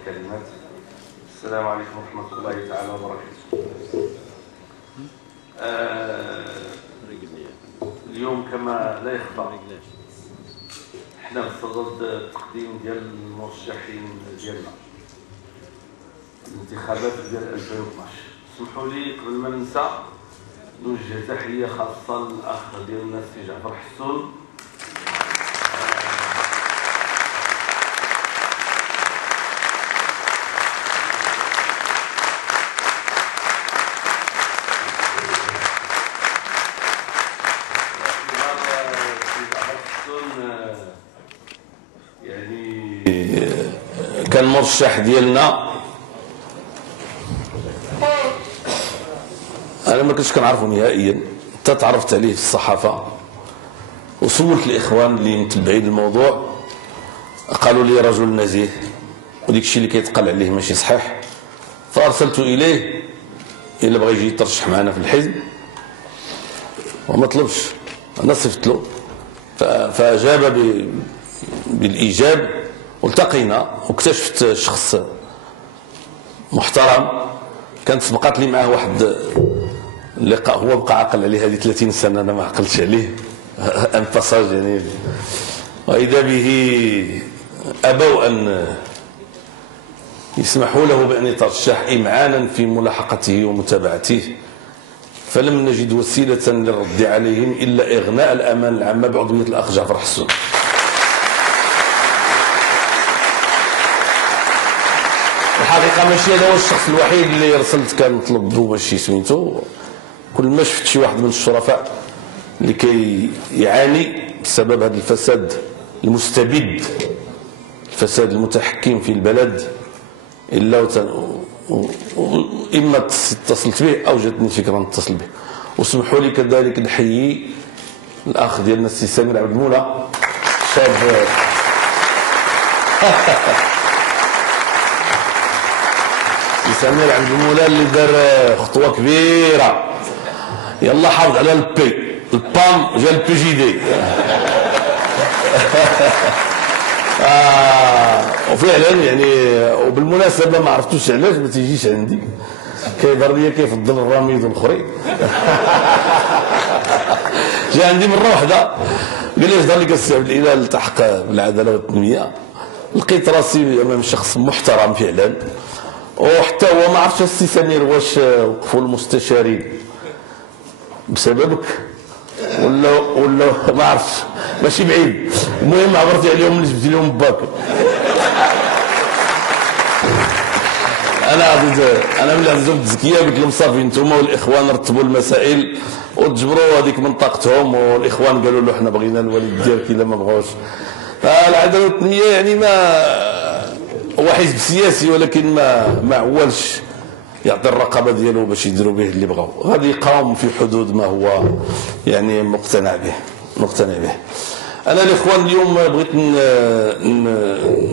الكلمات. السلام عليكم ورحمة الله تعالى وبركاته. اليوم كما لا يخفى احنا بصدد التقديم ديال المرشحين ديالنا الانتخابات ديال 2012. اسمحوا لي قبل ما ننسى نوجه تحية خاصة للأخ ديالنا السي جعفر حسون كان مرشح ديالنا. انا ما كنتش كنعرفه نهائيا حتى تعرفت عليه في الصحافه وسولت الاخوان اللي متبعين الموضوع قالوا لي رجل نزيه وديك الشيء اللي كيتقال عليه ماشي صحيح، فارسلت اليه الا بغى يجي يترشح معنا في الحزب وما طلبش. انا صفت له فاجاب بالايجاب والتقينا واكتشفت شخص محترم. كانت سبقات لي معه واحد اللقاء، هو بقى عقل عليه هذه 30 سنه انا ما عقلتش عليه ان باساج يعني. واذا به ابوا ان يسمحوا له بان يترشح امعانا في ملاحقته ومتابعته، فلم نجد وسيله للرد عليهم الا اغناء الامان العامه بعضويه الاخ جعفر حسون. الحقيقه ماشي هذا هو الشخص الوحيد اللي رسلت كنطلب به باش سميتو. كل ما شفت شي واحد من الشرفاء اللي كيعاني بسبب هذا الفساد المستبد، الفساد المتحكم في البلد، الا اما اتصلت به او جاتني فكره نتصل به. وسمحوا لي كذلك نحيي الاخ ديالنا السي سمير عبد المولى، شاب سمير عبد المولى اللي دار خطوه كبيره. يلا حافظ على البي، البام جا البي جي دي. وفعلا يعني، وبالمناسبه ما عرفتوش علاش ما تيجيش عندي، كيظهر لي كيفضل الرميد والاخرين. جا عندي مره واحده قال لي اش دار لك السي عبد الاله التحق بالعداله والتنميه. لقيت راسي امام شخص محترم فعلا، وحتى هو ما عرفش السي سمير واش وقفوا المستشارين بسببك ولا ما عرفتش، ماشي بعيد. المهم عبرت عليهم اللي جبت لهم باك. انا ملي عزلت الزكيه قلت لهم صافي نتوما والاخوان رتبوا المسائل وتجبروا هذيك من طاقتهم، والاخوان قالوا له حنا بغينا الوالد ديالك الا ما بغاوش. فالعداله والتنميه يعني ما هو حزب سياسي ولكن ما عولش يعطي الرقابه ديالو باش يديروا به اللي بغاو، غادي يقاوم في حدود ما هو يعني مقتنع به. انا الاخوان اليوم بغيت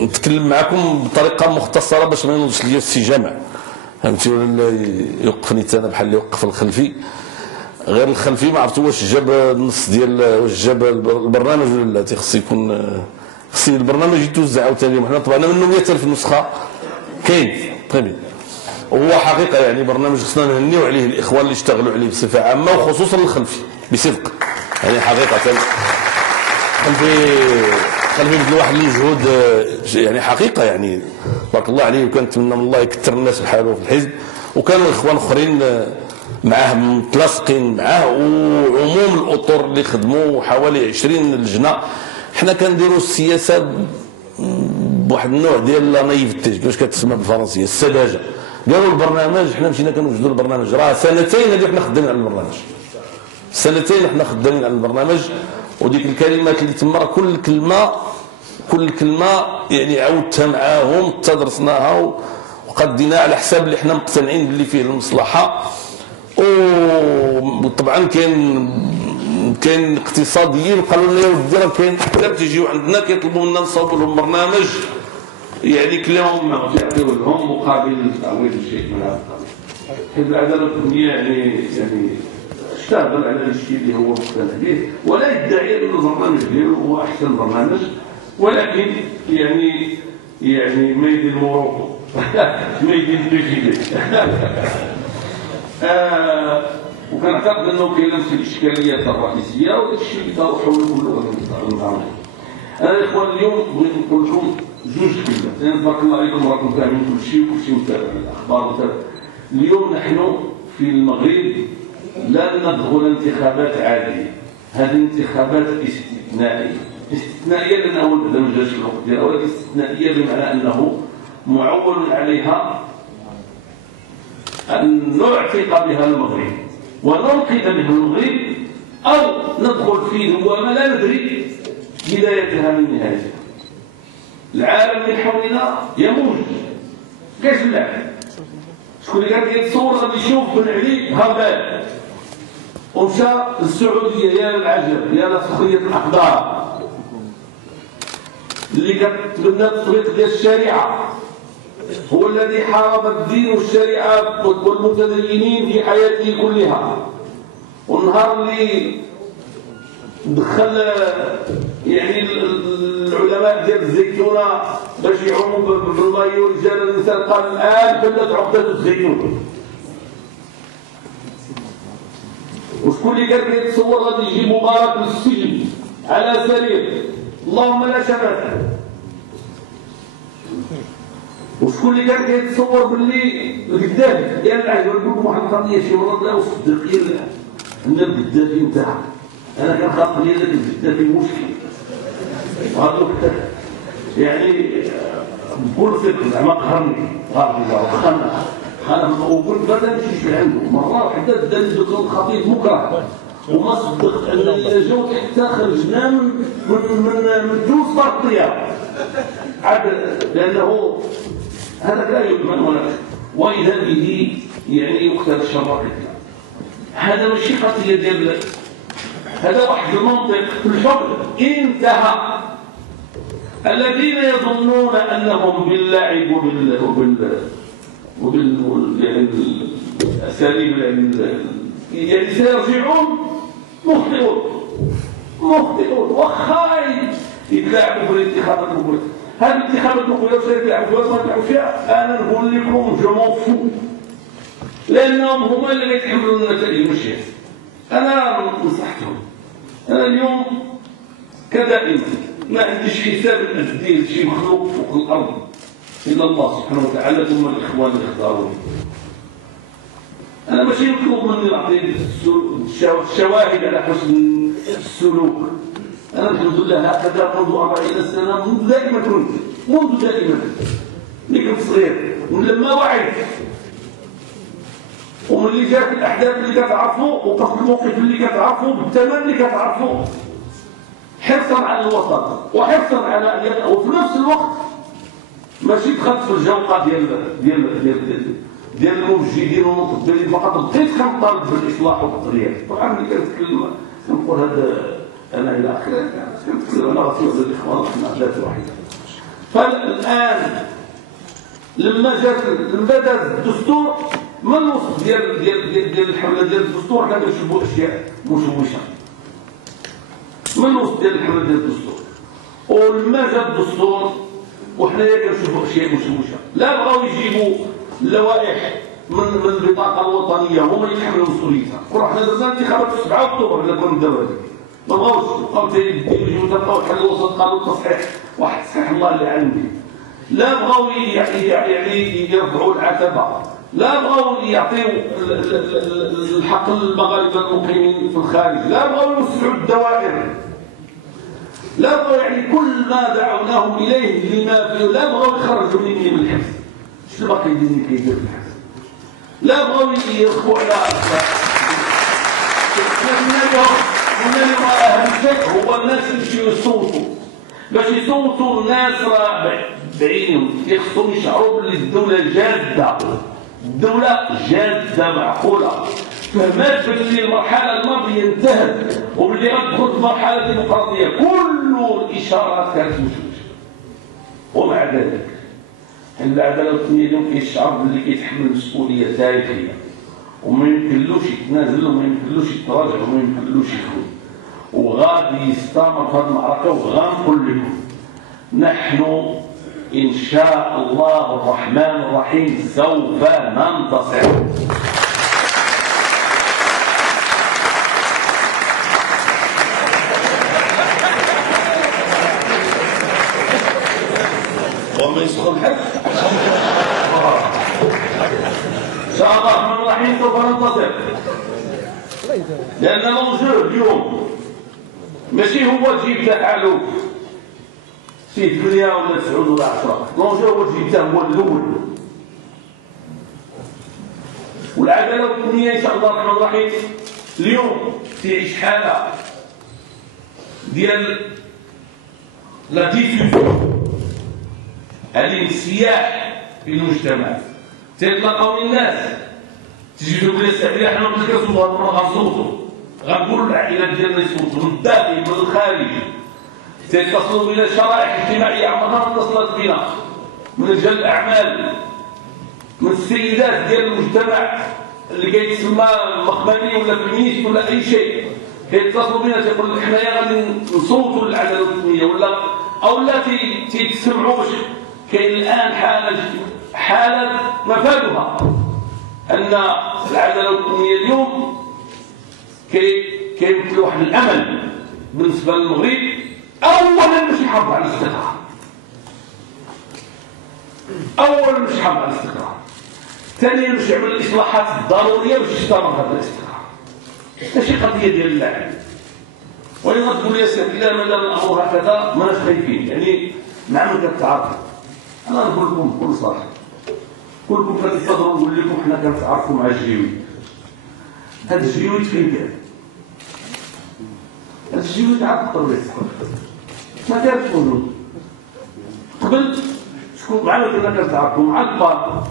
نتكلم معكم بطريقه مختصره باش ما ينوضش ليا السي جامع، فهمتي، ولا يوقفني انا بحال اللي يوقف الخلفي. غير الخلفي ما عرفتش واش جاب النص ديال واش جاب البرنامج ولا لا. تيخص يكون خصني البرنامج يتوزع عاوتاني، حنا طبعنا منه 100,000 نسخه كاين طيب. وهو حقيقه يعني برنامج خصنا نهنيو عليه الاخوان اللي اشتغلوا عليه بصفه عامه وخصوصا الخلفي بصدق يعني حقيقه. خلفي بذل واحد المجهود يعني حقيقه يعني بارك الله عليه، وكنتمنى من الله يكثر الناس بحاله في الحزب. وكانوا اخوان اخرين معاه متلاصقين معاه، وعموم الاطر اللي خدموا حوالي 20 لجنه. حنا كنديروا السياسه بواحد النوع ديال لا نايفتي، كيفاش كتسمى بالفرنسيه، السذاجه. قالوا البرنامج، حنا مشينا كنوجدوا البرنامج، راه سنتين هذه حنا خدامين على البرنامج، سنتين حنا خدامين على البرنامج. وديك الكلمات اللي تما كل كلمه يعني عاودتها معاهم، تدرسناها وقديناها على حساب اللي حنا مقتنعين باللي فيه المصلحه. وطبعا كاين اقتصاديين قالوا لنا يا ودي راه كاين حتى تيجيو عندنا كيطلبوا منا نصاوبوا لهم برنامج يعني كلاهم يعطيو لهم مقابل تعويض الشيء من هذا القبيل. حزب العداله والتنميه يعني اشتغل على الشيء اللي هو مقتنع به، ولا يدعي ان البرنامج ديالو هو احسن برنامج، ولكن يعني يعني ما يدير موروكو ما يدير بلجيكا. وكنعتقد انه كاين نفس الاشكاليات الرئيسيه وداك الشيء اللي كنروحوا له كله. انا الاخوان اليوم بغيت نقول لكم جوج كلمات، لان تبارك الله عليكم راكم فاهمين كل شيء وكل شيء متابع الاخبار متابع. اليوم نحن في المغرب لا ندخل انتخابات عاديه، هذه انتخابات استثنائيه. استثنائيه لانه ما جاش في الوقت ديالها، ولكن استثنائيه بمعنى انه معول عليها ان نعتق بها المغرب وننقذ بها المغرب، او ندخل في دوامه لا ندري بدايتها من نهايتها. العالم من حولنا يموج كاش اللعب. شكون اللي كان كيتصور غادي يشوف بن علي هربان ومشى للسعوديه، يا العجب يا لسخريه الاقدار اللي كتبنى التطبيق ديال الشريعه، هو الذي حارب الدين والشريعه والمتدينين في حياته كلها. والنهار اللي دخل يعني العلماء ديال الزيتونه باش يعوموا بالماء رجال الانسان، قال الان بلت عقده الزيتون. وشكون اللي كان كيتصور غادي يجي مبارك للسجن على سرير؟ اللهم لا شماتة. وشكون اللي كان كيتصور باللي القدافي يا العجب نقول لكم واحد القضيه شي مرات لا صدقين ان القدافي انتهى. انا كنخاف لي ذاك القدافي مشكل وهذوك يعني بكل صدق زعما قهرني خانا وكنت غدا نمشي لعنده مره وحده دار ذاك الخطيب مكره وما صدقت ان جاوت حتى خرجنا من جوج فرقيه عاد، لانه هذا لا يؤمن واذا به يعني يقتل الشر. هذا ماشي قضيه ديال هذا واحد المنطق في الحكم انتهى. الذين يظنون انهم باللعب يعني الاساليب يعني سيرجعون مخطئون واخا يتلاعبوا بالانتخابات المقبله. هذه الانتخابات المقبله واش يتلاعبوا فيها ما يتلاعبوا فيها؟ انا نقول لكم جو مون فو، لانهم هما اللي يتحملوا النتائج ماشي انا. نصحتهم انا اليوم كدائما ما عنديش حساب ندير شي مخلوق فوق الارض الا الله سبحانه وتعالى ثم الاخوان اللي اختاروني. انا ماشي مطلوب مني نعطي الشواهد على حسن السلوك. انا الحمد لله هكذا منذ 40 سنه، منذ دائما كنت ملي كنت صغير، من لما وعيت ومن اللي جات الاحداث اللي كتعرفوا وقف الموقف اللي كتعرفوا بالثمن اللي كتعرفوا، حرصا على الوطن وحرصا على وفي نفس الوقت ماشي دخلت في الجوقه ديال الموجهين والمطبلين فقط، بقيت كنطالب بالاصلاح والتغيير. طبعا ملي كنتكلم كنقول هذا انا الى اخره كنتكلم على راسي وعلى الاخوان احنا ذات واحده. فالان لما بدا الدستور ما الوسط ديال الحمله ديال الدستور حنا كنشوفوا اشياء مشوشه. من الوسط ديال الحمله ديال الدستور ولما جا الدستور وحنايا كنشوفوا اشياء مشوشه. لا بغاو يجيبوا اللوائح من البطاقه الوطنيه هما يتحملوا مسؤوليتها. ورحنا درنا انتخابات في 7 اكتوبر الا كنا نديروا هذيك ما بغاوش بقاو يجيو تلقاو الحل الوسط قالوا التصحيح واحد تصحيح الله اللي عندي. لا بغاو يعني يرفعوا العتبه، لا بغاو يعطيو الحق للمغاربه المقيمين في الخارج، لا بغاو يوسعوا الدوائر، لا بغاو يعني كل ما دعوناهم اليه لما فيه، لا بغاو يخرجوا مني من الحبس. شنو باقي يدير كيدير في الحبس؟ لا بغاو يرفعوا على قلنا لهم اهم شيء هو الناس يمشيو يصوتوا. باش يصوتوا الناس راه بعينهم يخصهم يشعروا باللي الدوله جاده، الدوله جاده معقوله، فهمات باللي المرحله الماضيه انتهت وباللي غتدخل في مرحله ديمقراطيه. كل الاشارات كانت مشوشه. ومع ذلك العداله والتنميه اليوم كيشعر باللي كيتحمل مسؤوليه تاريخيه وما يمكنلوش يتنازل وما يمكنلوش يتراجع وما يمكنلوش يخون، وغادي يستمر في هذه المعركه. وغنقول لكم نحن إن شاء الله الرحمن الرحيم سوف ننتصر. وما يسخن حد إن شاء الله الرحمن الرحيم سوف ننتصر، لأن الأنجو اليوم ماشي هو تجيب تحالف في الدنيا ولا 9 ولا 10، الأنجو هو تجيب هو الأول. والعدالة والتنمية إن شاء الله الرحمن الرحيم اليوم تعيش حالة ديال لا ديفيوزيون، الانسياح في المجتمع. تلقاو الناس تجي تقول لي السعوديه حنا ما كنصوتوا، هذه المره غنصوتوا، غنقولوا للعائلات ديالنا يصوتوا من الداخل من الخارج. تتصلوا بنا شرائح اجتماعيه عمرها ما اتصلت بنا، من رجال الاعمال، من السيدات ديال المجتمع اللي كيتسمى مخملي ولا فيمينيست ولا اي شيء، كيتصلوا بنا تيقول لك حنايا غادي نصوتوا للعداله الوطنيه او لا تيتسمعوا باش. كاين الان حاله مفادها ان العداله الوطنيه اليوم كيمثل واحد الامل بالنسبه للمغرب. اولا باش يحافظ على الاستقرار، اولا باش يحافظ على الاستقرار، ثانيا باش يعمل الاصلاحات الضروريه باش يستمر هذا الاستقرار. ماشي قضيه ديال اللعب. ولما تقول يا سيدي اذا ما دام الامر هكذا ماناش خايفين، يعني نعم كتعرفوا. انا نقول لكم بكل صراحه، كلكم كتفضلوا نقول لكم حنا كنتعرفوا مع الجيويد. هذا الجيويد فين كان؟ هذا الجيويد عاد الطريق ما كانش موجود قبل. شكون معنا كنا كنتعرفوا مع البان.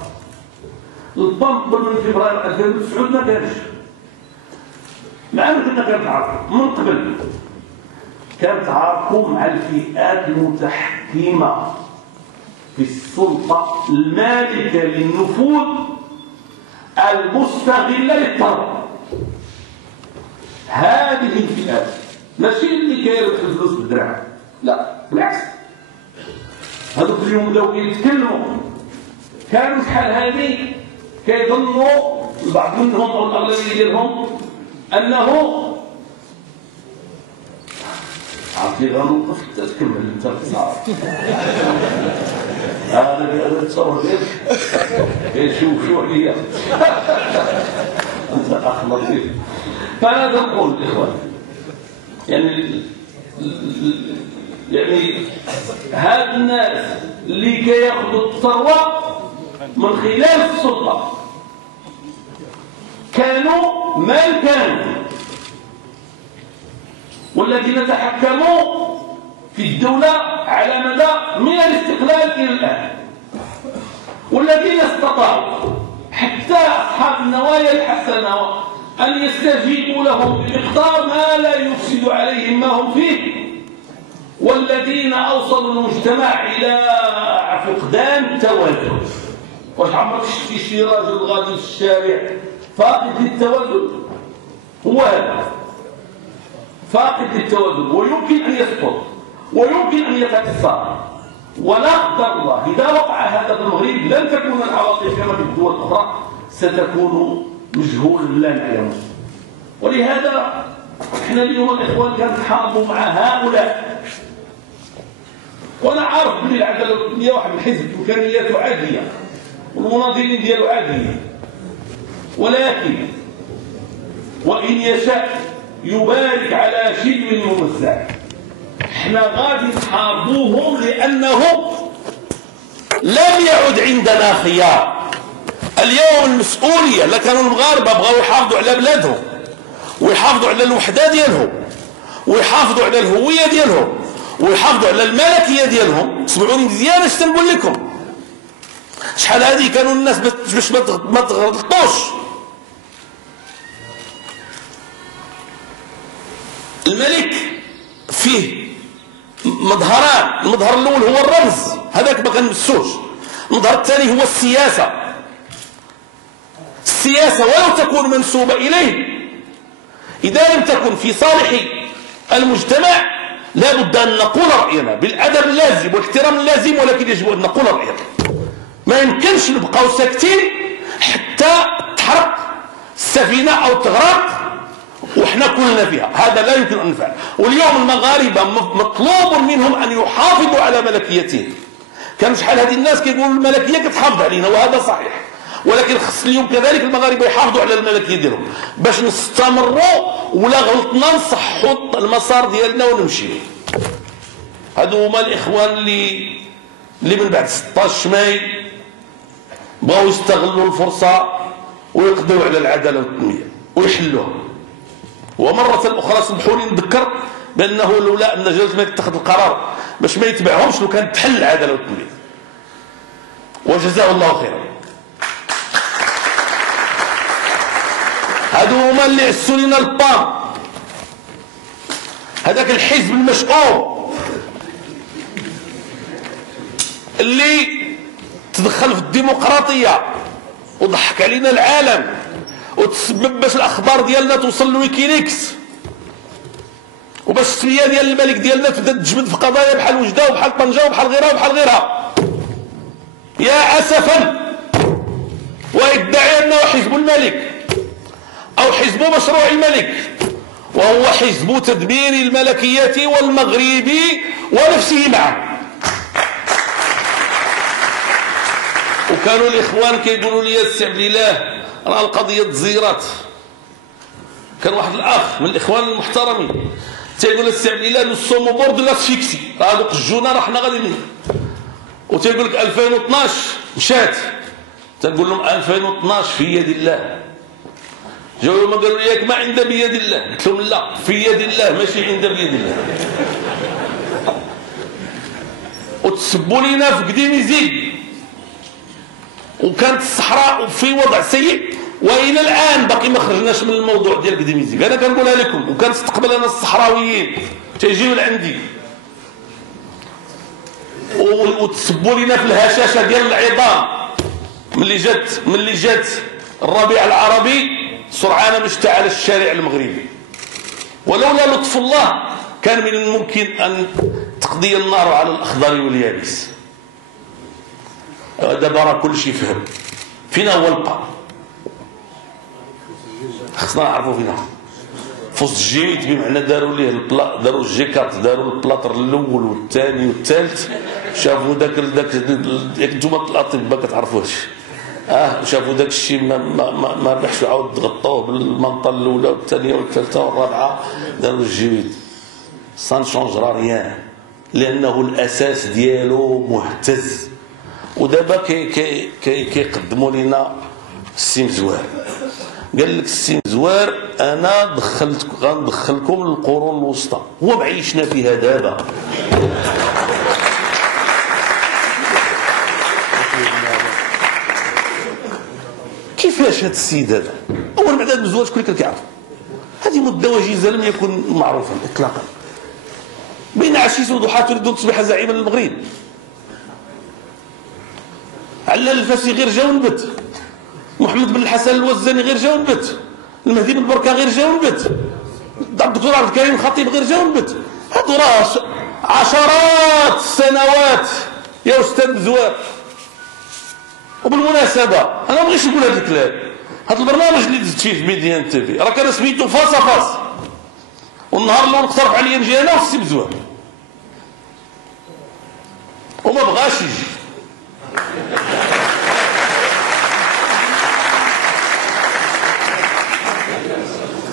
البان قبل من فبراير 2009 ما كانش. معنا كنا كنتعرفوا من قبل. كنتعرفوا مع الفئات المتحكمه في السلطة المالكة للنفوذ المستغلة للثروة. هذه الفئات ماشي اللي كيربحوا الفلوس بالدراهم، لا بالعكس. هذوك اليوم بداو كيتكلموا كانوا شحال هذه كيظنوا البعض منهم او الاغلبيه ديالهم انه عرفتي غنوقف حتى تكمل انت التصاور. هذا التصور ديالك شوف عليا انت اخلص فيه. فهذا نقول الاخوان يعني هاد الناس اللي كياخذوا الثروه من خلال السلطه كانوا ما كانوا، والذين تحكموا في الدولة على مدى من الاستقلال إلى الآن، والذين استطاعوا حتى أصحاب النوايا الحسنة أن يستجيبوا لهم بمقدار ما لا يفسد عليهم ما هم فيه، والذين أوصلوا المجتمع إلى فقدان التوازن. واش عمرك شفتي شي راجل غادي في الشارع فاقد للتوازن؟ هو هذا فاقد للتوازن، ويمكن أن يسقط ويمكن أن يتكسر. ولا قدر الله إذا وقع هذا في المغرب لن تكون العواقب كما في الدول الأخرى، ستكون مجهولا لا نعلمه. ولهذا احنا اليوم الإخوان كنتحاربوا مع هؤلاء. وأنا عارف بلي العدالة الوطنية واحد الحزب إمكانياته عادية والمناضلين ديالو عادية، ولكن وإن يشاء يبارك على شيء ممزع. احنا غادي نحاربوهم لأنه لم يعد عندنا خيار. اليوم المسؤولية اللي كانوا المغاربة بغاو يحافظوا على بلادهم ويحافظوا على الوحدة ديالهم ويحافظوا على الهوية ديالهم ويحافظوا على الملكية ديالهم. اسمعوني مزيان اش تنقول لكم. شحال هذه كانوا الناس باش ما تغلطوش. الملك فيه مظهران، المظهر الاول هو الرمز، هذاك ما كنمسوش. المظهر الثاني هو السياسة. السياسة ولو تكون منسوبة إليه إذا لم تكن في صالح المجتمع لا بد أن نقول رأينا بالأدب اللازم والاحترام اللازم، ولكن يجب أن نقول رأينا. ما يمكنش نبقاو ساكتين حتى تحرق السفينة أو تغرق وإحنا كلنا فيها، هذا لا يمكن أن نفعل. واليوم المغاربة مطلوب منهم أن يحافظوا على ملكيتهم. كان شحال هذه الناس كيقولوا الملكية كتحافظ علينا، وهذا صحيح، ولكن خص اليوم كذلك المغاربة يحافظوا على الملكية ديالهم باش نستمروا، ولا غلطنا نصحوا المسار ديالنا ونمشي. هادو هما الإخوان اللي من بعد 16 ماي بغاو يستغلوا الفرصة ويقضوا على العدالة والتنمية ويحلوها. ومرة أخرى سمحوا لي نذكر بأنه لولا أن جلالة الملك اتخذ القرار باش ما يتبعهمش لو كانت تحل العدالة والتنمية، وجزاه الله خيرا. هادو هما اللي عسوا لنا البام، هذاك الحزب المشؤوم اللي تدخل في الديمقراطية وضحك علينا العالم وتسبب باش الأخبار ديالنا توصل لويكيليكس، وباش السمية ديال الملك ديالنا تبدا تجبد في قضايا بحال وجدة وبحال طنجة وبحال غيرها وبحال غيرها. يا أسفا، ويدعي أنه حزب الملك أو حزب مشروع الملك، وهو حزب تدمير الملكية والمغرب ونفسه معه. وكانوا الإخوان كيقولوا لي السي عبد الله راه القضية تزيرات. كان واحد الأخ من الإخوان المحترمين تيقول السي عبد الله نو سومو بورد لا فيكسي، راه دوك الجونا راه حنا غاديين، وتيقول لك 2012 مشات، تنقول لهم 2012 في يد الله. جاو هما قالوا لي ياك ما عند بيد الله، قلت لهم لا، في يد الله ماشي عند بيد الله. وتسبوا لينا في قديميزي، وكانت الصحراء في وضع سيء، والى الان باقي ما خرجناش من الموضوع ديال قديميزي. انا كنقولها لكم، وكنستقبل انا الصحراويين تيجيو لعندي وتسبوا لينا في الهشاشه ديال العظام. ملي جات الربيع العربي سرعان اشتعل الشارع المغربي، ولولا لطف الله كان من الممكن ان تقضي النار على الاخضر واليابس. دابا راه كل شيء فهم. فينا هو البا؟ خصنا نعرفوا فينا. فوسط الجيويت بمعنى داروا ليه داروا الجيكات، داروا البلاطر الاول والثاني والثالث، شافوا داك انتم الاطباء كتعرفوا هادشي. شافوا داك الشيء ما ربحش، عاود غطوه بالمنطقه الاولى والثانيه والثالثه والرابعه، داروا الجيويت. سان شونجرا ريان، لانه الاساس ديالو مهتز. ودابا كيقدموا لنا السي مزوار. قال لك السي مزوار انا غندخلكم للقرون الوسطى، هو معيشنا فيها دابا. كيفاش هذا السيد هذا؟ اول بعد مزوار شكون اللي كان كيعرف؟ هذه مده وجيزه لم يكن معروفا اطلاقا. بين عشيش وضحى تريد ان تصبح زعيما للمغرب. علال الفاسي غير جا ونبت، محمد بن الحسن الوزاني غير جا ونبت، المهدي بن بركه غير جا ونبت، الدكتور عبد الكريم الخطيب غير جا ونبت. هادو راه عشرات السنوات يا استاذ مزوار. وبالمناسبه انا ما بغيتش نقول هذا الكلام، هذا البرنامج اللي دزت فيه في ميديان تيفي راه كان سميتو فاس فاس، والنهار الاول اقترح عليا نجي انا والسي مزوار وما بغاش يجي.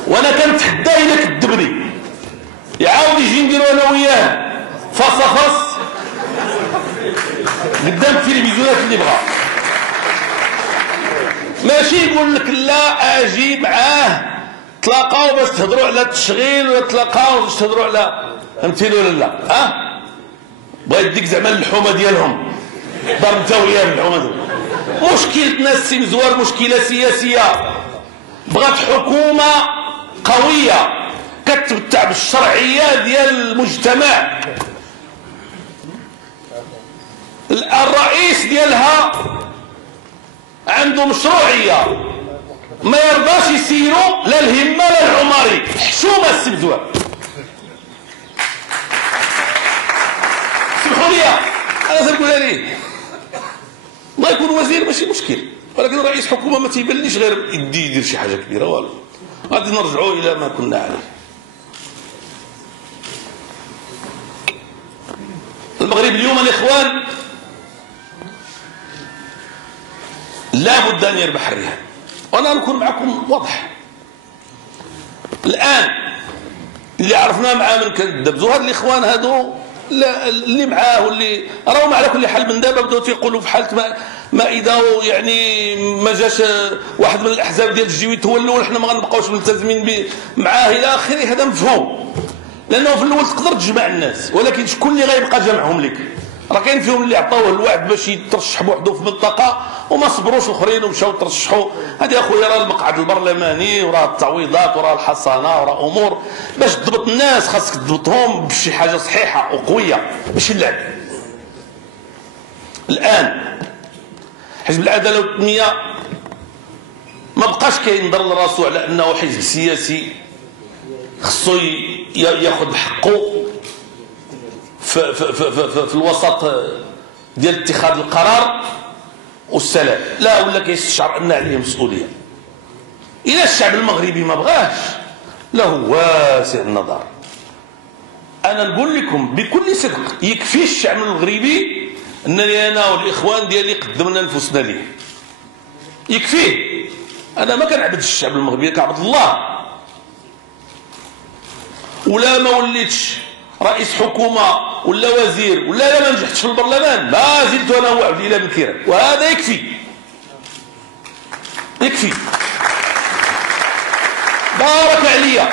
وانا كنتحداه الا كذبني يعاود يجي نديرو انا وياه فاس فاس قدام التلفزيونات اللي بغا، ماشي يقول لك لا اجي معاه تلاقاو باش تهضروا على التشغيل ولا تلاقاو باش تهضروا على فهمتيني ولا لا؟ بغا يديك زعما اللحومه ديالهم ضرب انت وياه اللحومه ديالهم. مشكلتنا السي مزوار مشكله سياسيه، بغات حكومه قويه كتمتع بالشرعيه ديال المجتمع، الرئيس ديالها عنده مشروعيه ما يرضاش يسيروا لا الهمه لا العمري. حشومه السي مزوار. مسؤوليه. انا تنقولها ليه ما يكون وزير ماشي مشكل، ولكن رئيس حكومه ما تيبانليش غير يدير شي حاجه كبيره والو. غادي نرجعوا الى ما كنا عليه. المغرب اليوم الاخوان لا بد ان يربح الرهان، وانا نكون معكم واضح. الان اللي عرفناه معاه من كندبزوا هاد الاخوان هادو اللي معاه واللي راهم على كل حال من دابا بداو تيقولوا في حاله ما اذا يعني ما جاش واحد من الاحزاب ديال الجيوي تولوا حنا ما غنبقاوش ملتزمين معاه الى اخره. هذا مفهوم، لانه في الاول تقدر تجمع الناس، ولكن شكون اللي غيبقى جمعهم لك؟ راه كاين فيهم اللي عطاوه الوعد باش يترشح بوحدو في منطقه وما صبروش الاخرين ومشاو ترشحوا. هذه اخويا راه المقعد البرلماني وراه التعويضات وراه الحصانه وراه امور باش تضبط الناس خاصك تضبطهم بشي حاجه صحيحه وقويه ماشي اللعب. الان حزب العداله والتنميه ما بقاش كينظر لراسو على انه حزب سياسي خصو ياخذ حقه في الوسط ديال اتخاذ القرار والسلام، لا ولا كيستشعر ان عليه مسؤوليه. الى الشعب المغربي ما بغاش له واسع النظر. انا نقول لكم بكل صدق يكفي الشعب المغربي انني انا والاخوان ديالي قدمنا نفوسنا ليه، يكفيه. انا ما كنعبدش الشعب المغربي، كنعبد الله. ولا ما وليتش رئيس حكومه ولا وزير ولا ما نجحتش في البرلمان ما زلت انا هو عبد الاله بن كيران، وهذا يكفي. يكفي بارك عليا.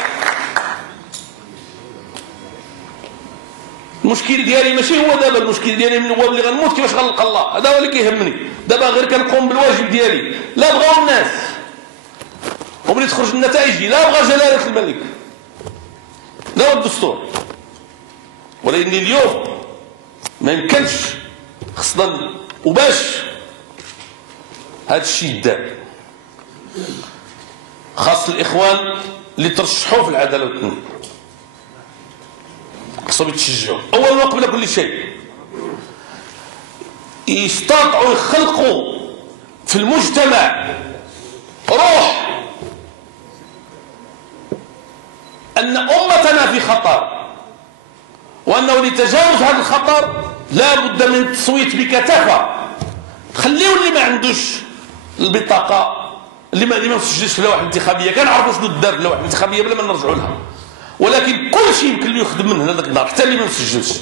المشكل ديالي ماشي هو دابا، المشكل ديالي من هو اللي غنموت كيفاش غنلقى الله، هذا هو اللي كيهمني دابا. غير كنقوم بالواجب ديالي، لا بغاو الناس وملي تخرج النتائج لا بغى جلاله الملك لا الدستور. ولكن اليوم ما يمكنش، خصنا وباش هذا الشيء يدار خاص الاخوان اللي ترشحوا في العداله والتنميه خصهم يتشجعوا اولا وقبل كل شيء. يستطيعوا يخلقوا في المجتمع روح ان امتنا في خطر، وانه لتجاوز هذا الخطر لا بد من التصويت بكثافه. خليو اللي ما عندوش البطاقه، اللي ما مسجلش في اللوائح الانتخابيه، كنعرفوا شنو دار في اللوائح الانتخابيه بلا ما نرجعوا لها، ولكن كل شيء يمكن له يخدم من هنا ذاك النهار حتى اللي ما مسجلش.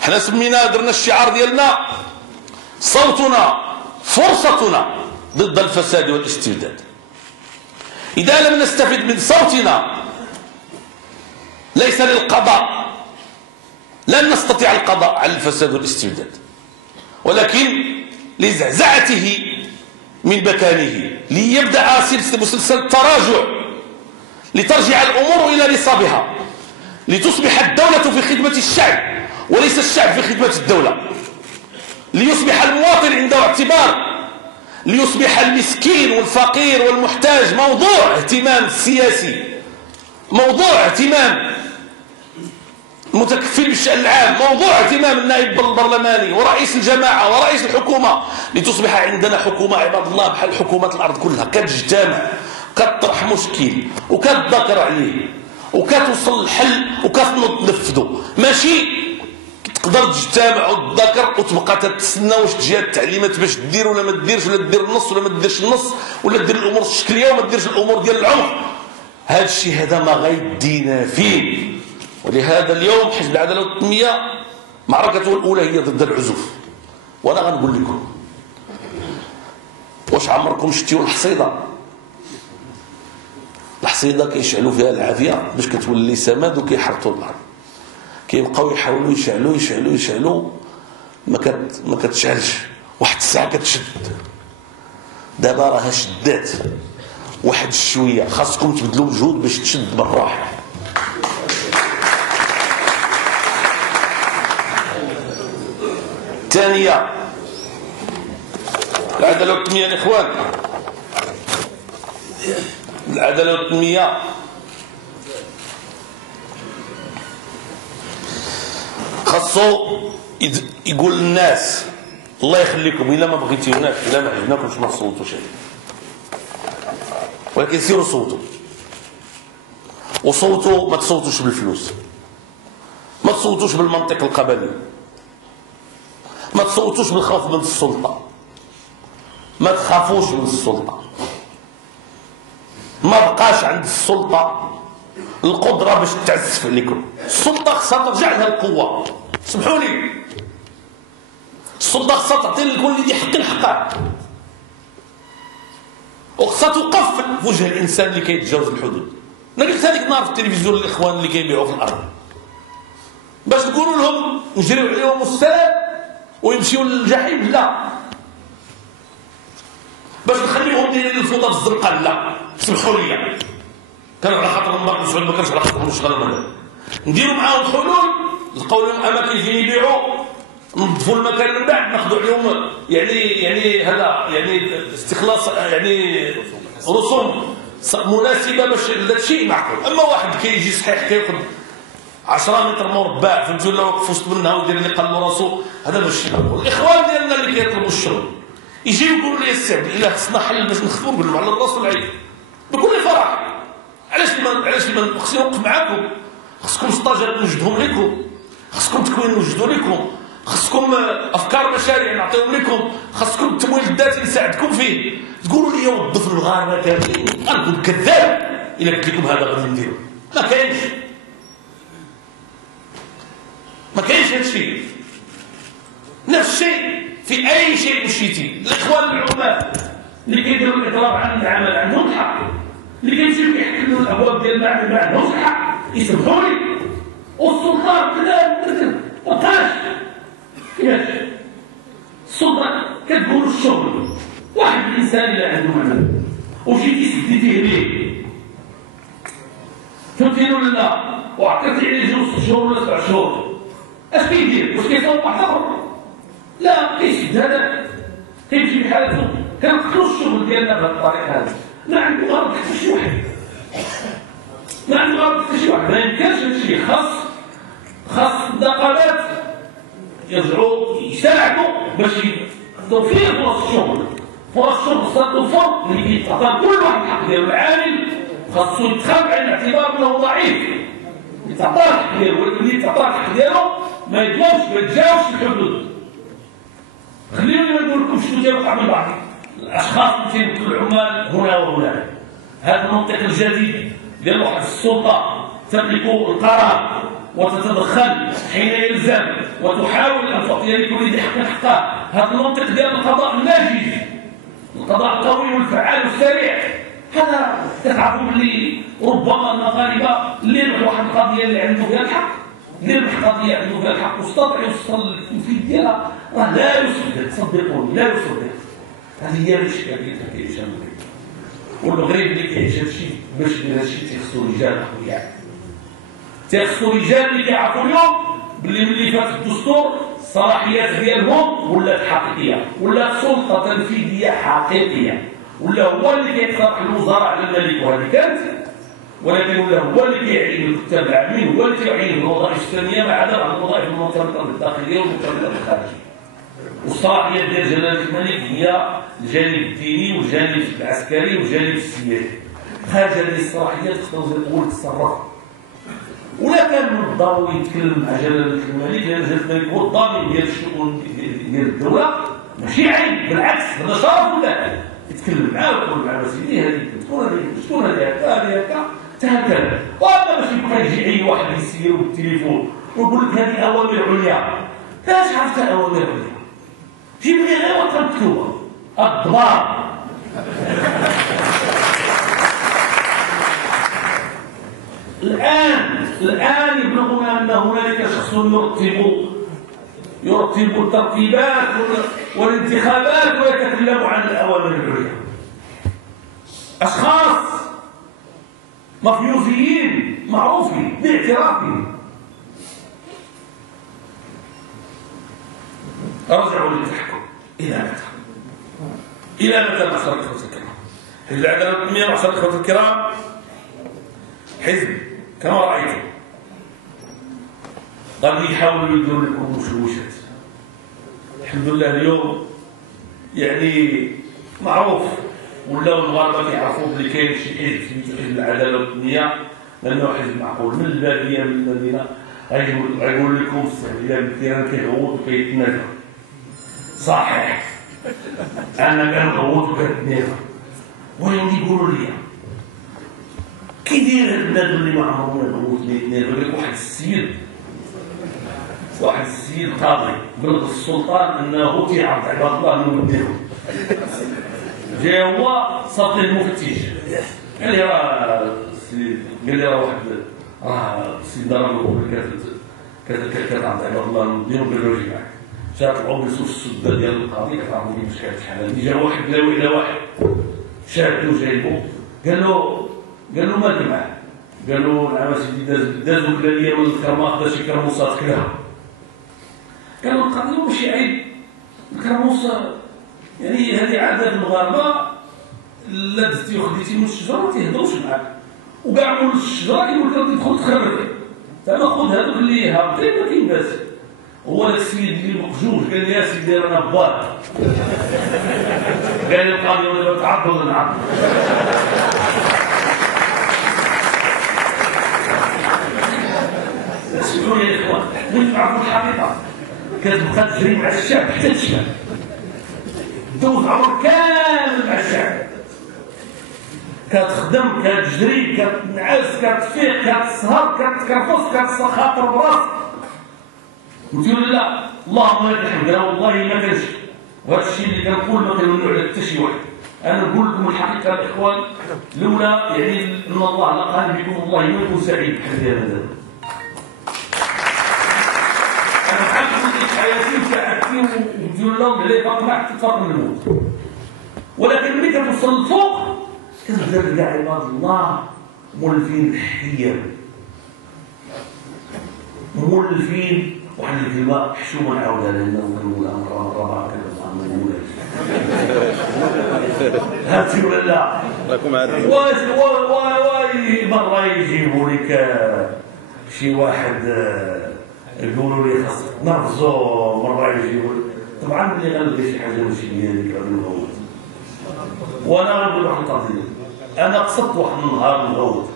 حنا سمينا درنا الشعار ديالنا صوتنا فرصتنا ضد الفساد والاستبداد. اذا لم نستفد من صوتنا ليس للقضاء، لن نستطيع القضاء على الفساد والاستبداد، ولكن لزعزعته من مكانه ليبدأ مسلسل التراجع، لترجع الأمور إلى نصابها، لتصبح الدولة في خدمة الشعب وليس الشعب في خدمة الدولة، ليصبح المواطن عنده اعتبار، ليصبح المسكين والفقير والمحتاج موضوع اهتمام سياسي، موضوع اهتمام المتكفل بالشأن العام، موضوع اهتمام النائب البرلماني ورئيس الجماعة ورئيس الحكومة، لتصبح عندنا حكومة عباد الله بحال حكومات الأرض كلها كتجتمع وكتطرح مشكل وكتذكر عليه وكتوصل الحل وكتنفذوا. ماشي تقدر تجتمع وتذكر وتبقى تتسنى واش تجي التعليمات باش دير ولا ما ديرش، ولا دير النص ولا ما ديرش النص، ولا دير الأمور الشكلية وما ديرش الأمور ديال العمق. هذا الشيء هذا ما غيدينا فيه. ولهذا اليوم حزب العداله والتنميه معركته الاولى هي ضد العزوف. وانا غنقول لكم واش عمركم شتيو الحصيده؟ الحصيده كيشعلوا فيها العافيه باش كتولي سماد وكيحرطوا الارض، كيبقاو يحاولوا يشعلوا ما كتشعلش، واحد الساعه كتشد. دابا راها شدات واحد شويه، خاصكم تبذلوا مجهود باش تشد بالروح. الثانية العدالة والتنمية الإخوان، العدالة والتنمية خاصو يقول للناس الله يخليكم الا ما بغيتيوناش الا ما عجبناكمش ما تصوتوش عليه، ولكن سيروا صوتوا، وصوتوا ما تصوتوش بالفلوس، ما تصوتوش بالمنطق القبلي، ما تصوتوش بالخوف من السلطه، ما تخافوش من السلطه، ما بقاش عند السلطه القدره باش تعزف عليكم. السلطه خصها ترجع لها القوه، سمحوا لي، السلطه خصها تعطي لكل ذي حق حقه، وخصها توقف في وجه الانسان اللي كيتجاوز الحدود. انا قلت هذيك النهار في التلفزيون للاخوان اللي كيبيعوا في الارض باش نقولوا لهم نجريو عليهم السلام ويمشيوا للجحيم، لا، باش نخليهم دايرين الفوضى في الزنقه، لا، سمحوا لي، كان على خاطر المرء مسعود ما كانش على خاطر مشغل، نديروا معاهم حلول، لقاو لهم اماكن فين يبيعوا، نظفوا المكان من بعد ناخذوا عليهم يعني هذا يعني استخلاص يعني رسوم مناسبه باش هذا الشيء معقول. اما واحد كيجي صحيح كياخذ 10 متر مربع فهمتي ولا واقف وسط منها ودير اللي قلب راسو، هذا ماشي معقول. الاخوان ديالنا اللي كيطلبوا الشغل يجيو يقولوا لي السي عبد الاله خصنا حل باش نخدموا، نقول لهم على الراس والعين بكل فرح. علاش ما خصني نوقف معاكم؟ خصكم ستاجر نوجدهم لكم، خصكم تكوين نوجدوا لكم، خصكم افكار مشاريع نعطيهم لكم، خصكم التمويل الذاتي نساعدكم فيه. تقولوا لي وظفوا المغاربه كاملين، غنكون كذاب الا قلت لكم هذا غادي نديرو. ما كاينش هذا الشيء. نفس الشيء في اي شيء مشيتي. الاخوان العمال اللي كيديروا الاضراب عن العمل عندهم الحق، اللي كيمشيو كيحكموا الابواب ديال المعمل ما عندهمش الحق، يسمحوا لي. والسلطات كذا ما بقاش كيفاش السلطه كتقول الشغل. واحد الانسان اللي عنده عمل وجيتي سديتيه ليه فهمتيني ولا لا، وعطيتي عليه جوج شهور ولا 7 شهور، اش كيدير؟ واش كيصوب واحد اخر؟ لا، كيشد هذا كيمشي بحالته. كنقتلوا الشغل ديالنا بهذه الطريقه هذه. ما عنده غرض حتى شي واحد، ما عنده غرض حتى شي واحد. ما يمكنش هذا الشيء. خاص النقابات يرجعوا يساعدوا باش توفير فرص الشغل. فرص الشغل خاصها توفر اللي كيتعطى كل واحد الحق ديالو. العامل خاصو يتخاب عن الاعتبار انه ضعيف، يتعطى الحق ديالو، ولكن اللي يتعطى الحق ديالو ما يظلمش ما يتجاوزش الحدود. خليوني ما نقول لكم شنو تيوقع من بعض الاشخاص اللي تيمثلوا العمال هنا وهناك. هذا المنطق الجديد ديال واحد السلطه تملك القرار وتتدخل حين يلزم وتحاول ان تعطي لكل ذي حق حقه. هذا المنطق ديال القضاء الناجز، القضاء القوي والفعال والسريع. هذا تعرفوا باللي ربما المغاربه اللي يروح واحد القضيه اللي عنده فيها الحق، اللي يروح قضيه عنده فيها الحق واستطاع يوصل للتنفيذ ديالها، راه لا يصدق، صدقوني لا يصدق. هذه هي الاشكاليه اللي كيعيشها المغرب. والمغرب اللي كيعيش هذا الشيء باش يدير هذا الشيء تيخصو رجال اقوياء، تيخصو رجال اللي كيعرفوا اليوم باللي ملي فات الدستور الصلاحيات ديالهم ولات حقيقيه، ولات سلطه تنفيذيه حقيقيه، ولا هو اللي كيقترح الوزراء على الملك وهذه كانت، ولكن ولا هو اللي كيعين الكتاب العامين، هو اللي كيعين الوظائف الثانيه ما عدا بعض الوظائف المرتبطه بالداخليه والمرتبطه بالخارجيه. والصلاحيات ديال جلاله الملك هي الجانب الديني والجانب العسكري والجانب السياسي. خارج هذه الصلاحيات خصنا نقول تصرف. ولا كان من الضروري يتكلم مع جلاله الملك، لان جلاله الملك هو الضامن ديال الشؤون ديال الدوله، ماشي عيب، بالعكس هذا شرف له. يتكلم معاه ويقول معاه سيدي هذه شكون هذه هكا هكذا. واما باش يبقى يجي اي واحد يسير بالتليفون ويقول لك هذه اوامر عليا، فاش عرفت اوامر عليا؟ جيب لي غير وطن مكتوبه الضبار. الان يبلغنا ان هنالك شخص يرتب الترتيبات والانتخابات ويتكلم عن الاوامر العليا. اشخاص مافيوزيين معروفين باعترافهم. رجعوا للتحكم الى متى؟ الى متى معشر الاخوه الكرام؟ حزب العداله والتنميه معشر الاخوه الكرام حزب كما رايتم غادي يحاولوا يديروا لكم مشوشات. الحمد لله اليوم يعني معروف، ولاو المغاربه كيعرفوا بلي كاين شي حزب العداله والتنميه، لانه حزب معقول من الباديه من المدينه. غيقول لكم السعوديه بالكيران كيغوت وكيتنازل. صحيح انا كنغوت وكنتنازل، ولكن يقولوا لي كي داير هاد البلاد اللي ما عمرهم يغوت ويتنازل. واحد السيد قاضي بلغ السلطان انه تيعرض عباد الله المديرهم. جا هو صافي المفتش قال لي راه السيد راه كتعرض عباد الله المديرهم قال له جي معاك. جا طلعوا بيسوس السده ديال القاضي كتعرفوا كيفاش كانت شحال هادي. جا واحد لاوي الى واحد شادو جايبو قال له مالك معاه؟ قال له نعم سيدي دازو كلاليه من الكرماق دا شي كرموسات كلها. قال له القضيه ماشي عيب، الكرموس يعني هذه عاده المغاربه، لا دزتي وخديتي من الشجره ما تيهضروش معاك، وكاع مول الشجره يقول لك تدخل تخربي، فما خذ هذوك اللي هابطين ما كاين باس. هو ذاك السيد اللي مقجوج قال لي يا سيدي انا بواد. قال لي القاضي ولا تعض ولا نعض. اسمعوا يا اخوان، وين تعرفوا الحقيقه؟ كتبقى تجري مع الشعب حتى تشعب، دوز عمرك كامل مع الشعب، كتخدم كتجري كتنعس كتفيق كتسهر كتكرفص كتخاطر براسك وتقول لا اللهم لك الحمد. انا والله ما كانش، وهذا الشيء اللي كنقول ما كنمنع على حتى شي واحد. انا نقول لكم الحقيقه الاخوان، لولا يعني ان الله لقى بكم والله ما نكون سعيد بحال هذا. حياتي وساعتي وتقول لهم بلي باقي معك تفرق من الموت، ولكن ملي كتوصل للفوق كتبدا تلقى عباد الله مولفين الحية، مولفين واحد الكلمه حشومه نعاودها لانه كنقولها مره كنبغى نقولها. هاتي ولا لا؟ واي مره يجيبوا لك شي واحد يقولوا لي خاصك نرفزو، مره يجيبوا طبعا ملي غنلقى شي حاجه ماشي ديالك غادي نغوت. وانا غنقول واحد القضيه، انا قصدت واحد النهار نغوت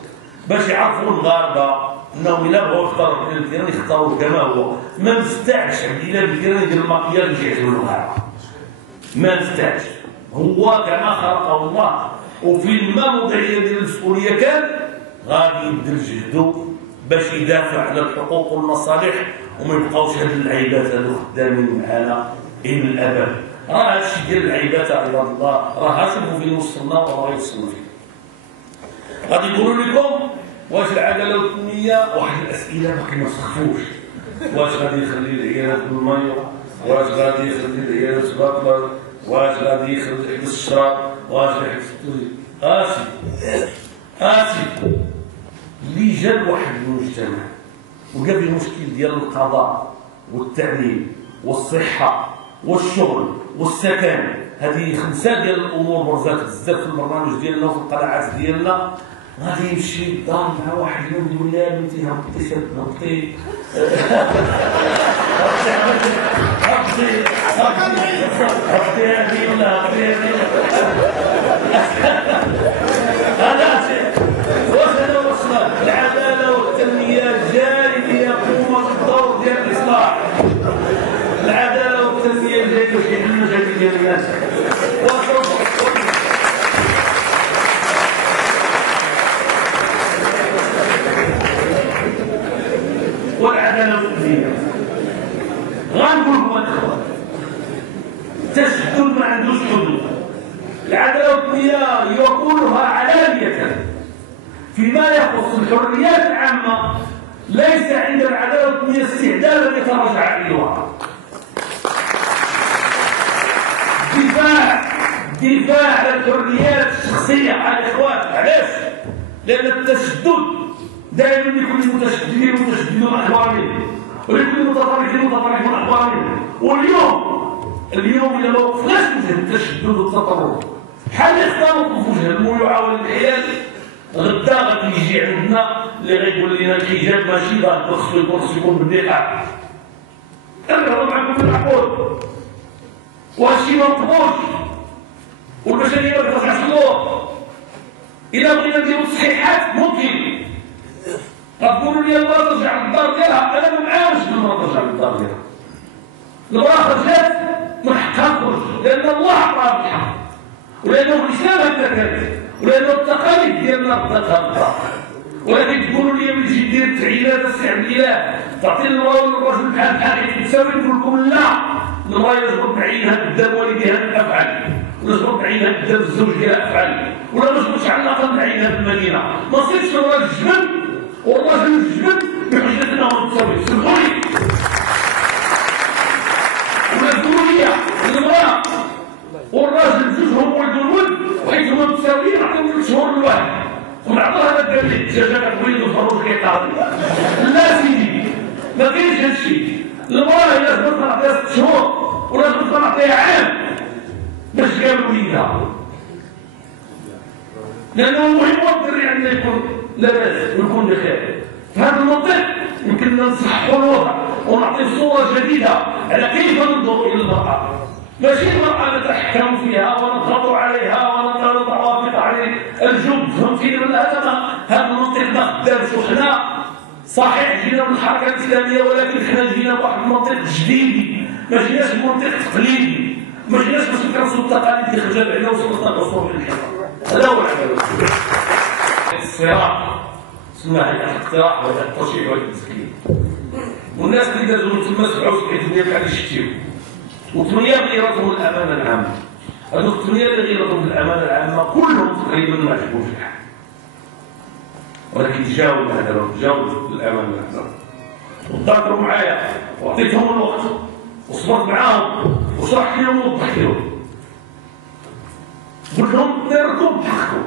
باش يعرفوا المغاربه انهم الا بغاو يختاروا الكيران يختاروا كما هو. ما نستعدش الا الكيران يدير الماكياج باش يعجبوا المغاربه، ما نستعدش. هو كما خلقه الله وفي الموضعيه ديال المسؤوليه كان غادي يبذل جهده باش يدافع على الحقوق والمصالح، وما يبقاوش هاد العيبات هادو خدامين معانا الى الابد. راه هادشي ديال العيبات عباد الله راه شوفوا فين وصلنا وراه يوصلوا فيه. غادي يقولوا لكم واش العداله والتنميه واحد الاسئله باقي ما سخفوش. واش غادي يخلي العيالات بالمايو؟ واش غادي يخلي العيالات باطله؟ واش غادي يخرج يحبس الشراب؟ واش يحبس اسي اللي جاب واحد المجتمع وجاب المشكل ديال القضاء والتعليم والصحه والشغل والسكن، هذه 5 ديال الامور برزات بزاف في البرنامج ديالنا وفي القناعات ديالنا. غادي يمشي للدار مع واحد اليوم يقول لها بنتي هبطي هبطي هذه ولا هبطي هذا وصل وصلت العداله والتنميه جاري ليقوم بالدور ديال الاصلاح. العداله والتنميه جاري باش يحل المشاكل ديال الناس. والعداله والتنميه غنقول لكم الاخوان تشدد ما عندوش حدود. العداله والتنميه يقولها علانيه فيما يخص الحريات العامه، ليس عند العداله والتنميه استعدادا يتراجع الى الوراء. دفاع على الحريات الشخصيه على الاخوان. علاش؟ لان التشدد دائما يكون المتشددين متشددون احوار منه، ويكون المتطرفين متطرفون احوار منه. واليوم اذا ما وقفناش التشدد والتطرف حال يختاروا في وجه المو يعاون الحياه، غدا غادي يجي عندنا اللي غيقول لنا الحجاب ماشي ضاد خصو يكون بالنقاب. نهضروا معكم بالمعقول، وهادشي ما نطبوش، والبشريه ما ترجعش للور. إذا بغينا نديرو تصحيحات ممكن. غتقولوا لي المرأة ترجع للدار ديالها، أنا ما معاهمش بالمرأة ترجع للدار ديالها. المرأة خرجات من حقها تخرج، لأن الله عطاها بالحق، ولأنه الإسلام هكذا كذلك، ولأنه التقاليد ديالنا ردتها بالدار. ولكن تقولوا لي ملي تجي دير التعيينات السي عبد الاله تعطي المرأة والرجل بحال يتساوي، نقول لكم لا، المرأة يجب تعيينها قدام والديها بالأفعال، ولازم تعينها قدام الزوج ديالها افعال، ولا لازم على الاقل نعينها في المدينه. ما صيرش الراجل الجبن والراجل الجبن بحجه انهم متساويين. سمحوا لي، ولا تقولوا لي المراه والراجل جوجهم ولد الولد وحيت هما متساويين نعطيهم 3 شهور للواحد، ونعطوها هذا قال لي الدجاجه تولد والفروج كيقاضي. لا سيدي، ما كاينش هذا الشيء. المراه لازم نعطيها 6 شهور ولازم نعطيها عام باش قالوا وليدها، لانه المهم هو الدري عندنا يكون لاباس ويكون بخير. في هذا المنطق يمكن نصححوا الوضع ونعطي صوره جديده على كيف ننظر الى المراه. ماشي المراه نتحكم فيها ونضغط عليها ونضع على الجب، فهمتيني ولا؟ هذا المنطق ما خدامش. وحنا صحيح جينا من الحركه الاسلاميه، ولكن حنا جينا بواحد المنطق جديد، ما جيناش بمنطق تقليدي، ما جيناش باش نكرسوا التقاليد اللي خرجت علينا وصلنا الرسول في الحفر. هذا هو العمل. الصراع سماها الاقتراح والترشيح والتسكين، والناس اللي دازوا من تما 77 بحال يشتيو، و8 غيرتهم الامانه العامه. هذوك 8 اللي غيرتهم الامانه العامه كلهم تقريبا ما عجبوش الحال، ولكن تجاوب هذا تجاوب الامانه العامه وتضاكروا معايا وعطيتهم الوقت وصبرت معاهم وشرحت لهم ووضحت لهم، قلت لهم ديركم بحقكم،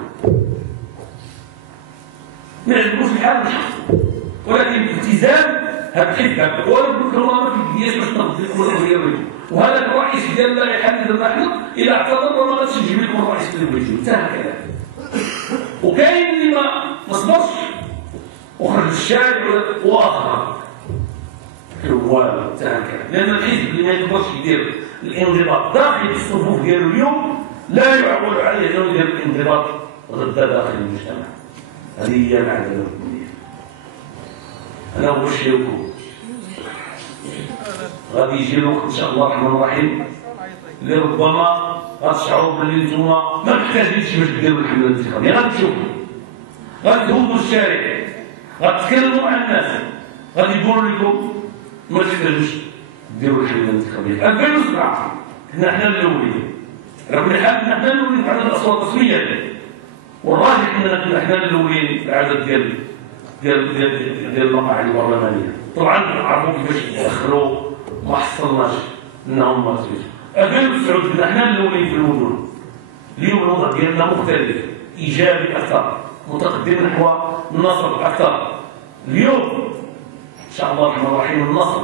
ما يعجبوش الحال بحقكم، ولكن الالتزام هذا الحزب هكذا. وانا قلت لهم ما كيديرش باش نقضي لكم الحريه، وهذا الرئيس ديال اللائحه اللي درنا حنا الى اعتذر ما غاديش نجيب لكم الرئيس اللي بغيتو حتى هكذا. وكاين اللي ما صبرش وخرج للشارع واخر والو حتى هكذا، لان الحزب اللي ما يقدرش يدير الانضباط داخل الصفوف ديالو اليوم لا يعول عليه انه يدير الانضباط غدا داخل المجتمع. هذه هي العداله الدينيه. انا ابشركم غادي يجي الوقت ان شاء الله الرحمن الرحيم اللي ربما غتشعروا باللي نتوما ما محتاجينش باش ديروا الحمله الانتخابيه. غادي تشوفوا، غادي تهودوا الشارع، غتكلموا مع الناس، غادي يقولوا لكم ما تقدروش ديروا الحمله الانتخابيه. 2007 كنا حنا الاولين، رغم الحال كنا حنا الاولين في عدد الاصوات الرسميه، والراجح اننا كنا حنا الاولين في العدد ديال المقاعد البرلمانيه. طبعا عرفوا كيفاش يدخلوا ما حصلناش انهم ما تجوش. 2009 كنا حنا الاولين في الوجود. اليوم الوضع ديالنا مختلف، ايجابي اكثر، متقدم نحو النصر اكثر. اليوم ان شاء الله الرحمن الرحيم النصر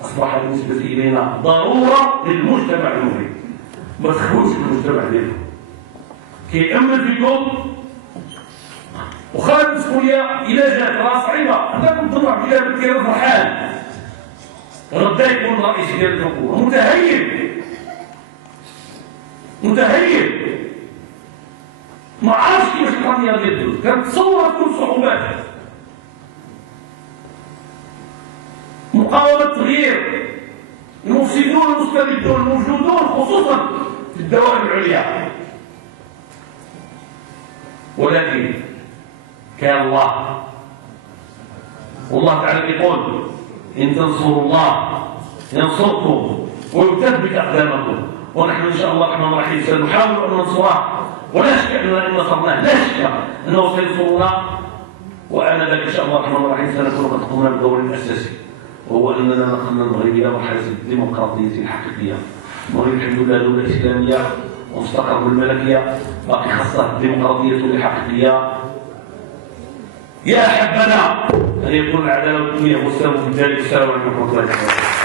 اصبح بالنسبه الينا ضروره للمجتمع المغربي. ما تخافوش من المجتمع ديالكم، كيأمل فيكم، وخا المسؤوليه الى جات راه صعيبه. انكم تطلع في جانب كيف فرحان غدا يكون الرئيس ديال الحكومه متهيب ما عرفش كيفاش القضيه غادي تدوز، كنتصور تكون صعوبات مقاومه التغيير، المفسدون المستبدون الموجودون خصوصا في الدوائر العليا. ولكن كان الله، والله تعالى يقول إن تنصروا الله ينصركم ويثبت أقدامكم، ونحن إن شاء الله الرحمن الرحيم سنحاول أن ننصره، ولا شك أننا إن نصرناه لا شك أنه سينصرنا. وأنا ذلك إن شاء الله الرحمن الرحيم سنكون قد قمنا بالدور الأساسي، وهو أننا نقلنا المغرب إلى مرحلة الديمقراطية الحقيقية. المغرب الحمد لله دولة إسلامية ومستقر بالملكية، باقي خاصة الديمقراطية الحقيقية. يا حبنا أن يكون العدالة والتنمية والسلام في ذلك. السلام عليكم ورحمة الله وبركاته.